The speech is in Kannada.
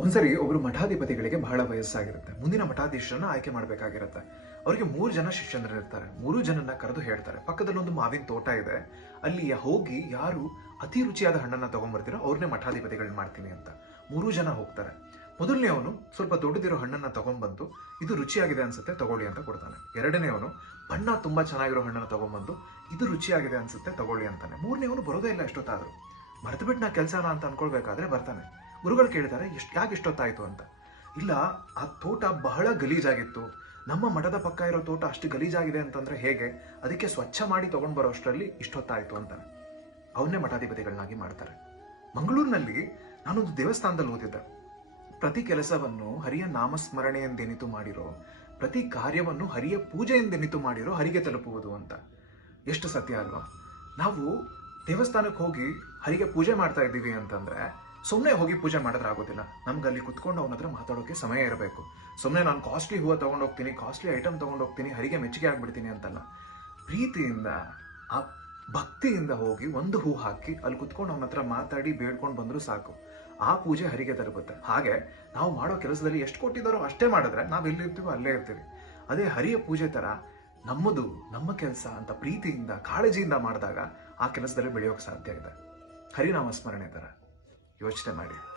ಒಂದ್ಸರಿ ಒಬ್ರು ಮಠಾಧಿಪತಿಗಳಿಗೆ ಬಹಳ ವಯಸ್ಸಾಗಿರುತ್ತೆ. ಮುಂದಿನ ಮಠಾಧೀಶರನ್ನ ಆಯ್ಕೆ ಮಾಡಬೇಕಾಗಿರುತ್ತೆ. ಅವರಿಗೆ ಮೂರು ಜನ ಶಿಷ್ಯಂದ್ರಿರ್ತಾರೆ ಮೂರು ಜನನ್ನ ಕರೆದು ಹೇಳ್ತಾರೆ. ಪಕ್ಕದಲ್ಲಿ ಒಂದು ಮಾವಿನ ತೋಟ ಇದೆ. ಅಲ್ಲಿ ಹೋಗಿ ಯಾರು ಅತಿ ರುಚಿಯಾದ ಹಣ್ಣನ್ನ ತಗೊಂಡ್ಬರ್ತೀರೋ ಅವ್ರನ್ನೇ ಮಠಾಧಿಪತಿಗಳನ್ನ ಮಾಡ್ತೀನಿ ಅಂತ. ಮೂರು ಜನ ಹೋಗ್ತಾರೆ. ಮೊದಲನೇ ಅವನು ಸ್ವಲ್ಪ ದೊಡ್ಡದಿರೋ ಹಣ್ಣನ್ನ ತಗೊಂಡ್ಬಂದು ಇದು ರುಚಿಯಾಗಿದೆ ಅನ್ಸುತ್ತೆ, ತಗೊಳ್ಳಿ ಅಂತ ಕೊಡ್ತಾನೆ. ಎರಡನೇ ಅವನು, ಬಣ್ಣ ತುಂಬಾ ಚೆನ್ನಾಗಿರೋ ಹಣ್ಣನ್ನ ತಗೊಂಡ್ಬಂದು ಇದು ರುಚಿಯಾಗಿದೆ ಅನ್ಸುತ್ತೆ, ತಗೊಳ್ಳಿ ಅಂತಾನೆ. ಮೂರನೇ ಅವನು ಬರೋದೇ ಇಲ್ಲ ಅಷ್ಟೊತ್ತಾದ್ರು. ಮರೆತು ಬಿಟ್ಟು ನಾ ಕೆಲಸನ ಅಂತ ಅನ್ಕೊಳ್ಬೇಕಾದ್ರೆ ಬರ್ತಾನೆ. ಗುರುಗಳು ಕೇಳ್ತಾರೆ ಎಷ್ಟು ಯಾಕೆ ಇಷ್ಟೊತ್ತಾಯ್ತು ಅಂತ? ಇಲ್ಲ, ಆ ತೋಟ ಬಹಳ ಗಲೀಜಾಗಿತ್ತು. ನಮ್ಮ ಮಠದ ಪಕ್ಕ ಇರೋ ತೋಟ ಅಷ್ಟು ಗಲೀಜಾಗಿದೆ ಅಂತಂದ್ರೆ ಹೇಗೆ? ಅದಕ್ಕೆ ಸ್ವಚ್ಛ ಮಾಡಿ ತೊಗೊಂಡು ಬರೋ ಅಷ್ಟರಲ್ಲಿ ಇಷ್ಟೊತ್ತಾಯಿತು ಅಂತಾನೆ ಅವನ್ನೇ ಮಠಾಧಿಪತಿಗಳನ್ನಾಗಿ ಮಾಡ್ತಾರೆ. ಮಂಗಳೂರಿನಲ್ಲಿ ನಾನೊಂದು ದೇವಸ್ಥಾನದಲ್ಲಿ ಓದಿದ್ದೆ. ಪ್ರತಿ ಕೆಲಸವನ್ನು ಹರಿಯ ನಾಮಸ್ಮರಣೆಯೆಂದೆನಿತು ಮಾಡಿರೋ, ಪ್ರತಿ ಕಾರ್ಯವನ್ನು ಹರಿಯ ಪೂಜೆಯೆಂದೆನಿತು ಮಾಡಿರೋ ಹರಿಗೆ ತಲುಪುವುದು ಅಂತ. ಎಷ್ಟು ಸತ್ಯ ಅಲ್ವಾ? ನಾವು ದೇವಸ್ಥಾನಕ್ಕೆ ಹೋಗಿ ಹರಿಗೆ ಪೂಜೆ ಮಾಡ್ತಾ ಇದ್ದೀವಿ ಅಂತಂದ್ರೆ ಸುಮ್ಮನೆ ಹೋಗಿ ಪೂಜೆ ಮಾಡಿದ್ರೆ ಆಗೋದಿಲ್ಲ. ನಮ್ಗೆ ಅಲ್ಲಿ ಕುತ್ಕೊಂಡು ಅವನ ಹತ್ರ ಮಾತಾಡೋಕೆ ಸಮಯ ಇರಬೇಕು. ಸುಮ್ಮನೆ ನಾನು ಕಾಸ್ಟ್ಲಿ ಹೂವು ತಗೊಂಡೋಗ್ತೀನಿ ಕಾಸ್ಟ್ಲಿ ಐಟಮ್ ತಗೊಂಡೋಗ್ತೀನಿ ಹರಿಗೆ ಮೆಚ್ಚುಗೆ ಆಗ್ಬಿಡ್ತೀನಿ ಅಂತಲ್ಲ. ಪ್ರೀತಿಯಿಂದ, ಆ ಭಕ್ತಿಯಿಂದ ಹೋಗಿ ಒಂದು ಹೂ ಹಾಕಿ ಅಲ್ಲಿ ಕುತ್ಕೊಂಡು ಅವನ ಹತ್ರ ಮಾತಾಡಿ ಬೇಡ್ಕೊಂಡು ಬಂದರೂ ಸಾಕು. ಆ ಪೂಜೆ ಹರಿಗೆ ತಲುಪುತ್ತೆ. ಹಾಗೆ ನಾವು ಮಾಡೋ ಕೆಲಸದಲ್ಲಿ ಎಷ್ಟು ಕೊಟ್ಟಿದ್ದಾರೋ ಅಷ್ಟೇ ಮಾಡಿದ್ರೆ ನಾವು ಎಲ್ಲಿರ್ತೀವೋ ಅಲ್ಲೇ ಇರ್ತೀವಿ. ಅದೇ ಹರಿಯ ಪೂಜೆ ಥರ ನಮ್ಮದು, ನಮ್ಮ ಕೆಲಸ ಅಂತ ಪ್ರೀತಿಯಿಂದ, ಕಾಳಜಿಯಿಂದ ಮಾಡಿದಾಗ ಆ ಕೆಲಸದಲ್ಲಿ ಬೆಳೆಯೋಕೆ ಸಾಧ್ಯ ಇದೆ. ಹರಿನಾಮ ಸ್ಮರಣೆ よしでもある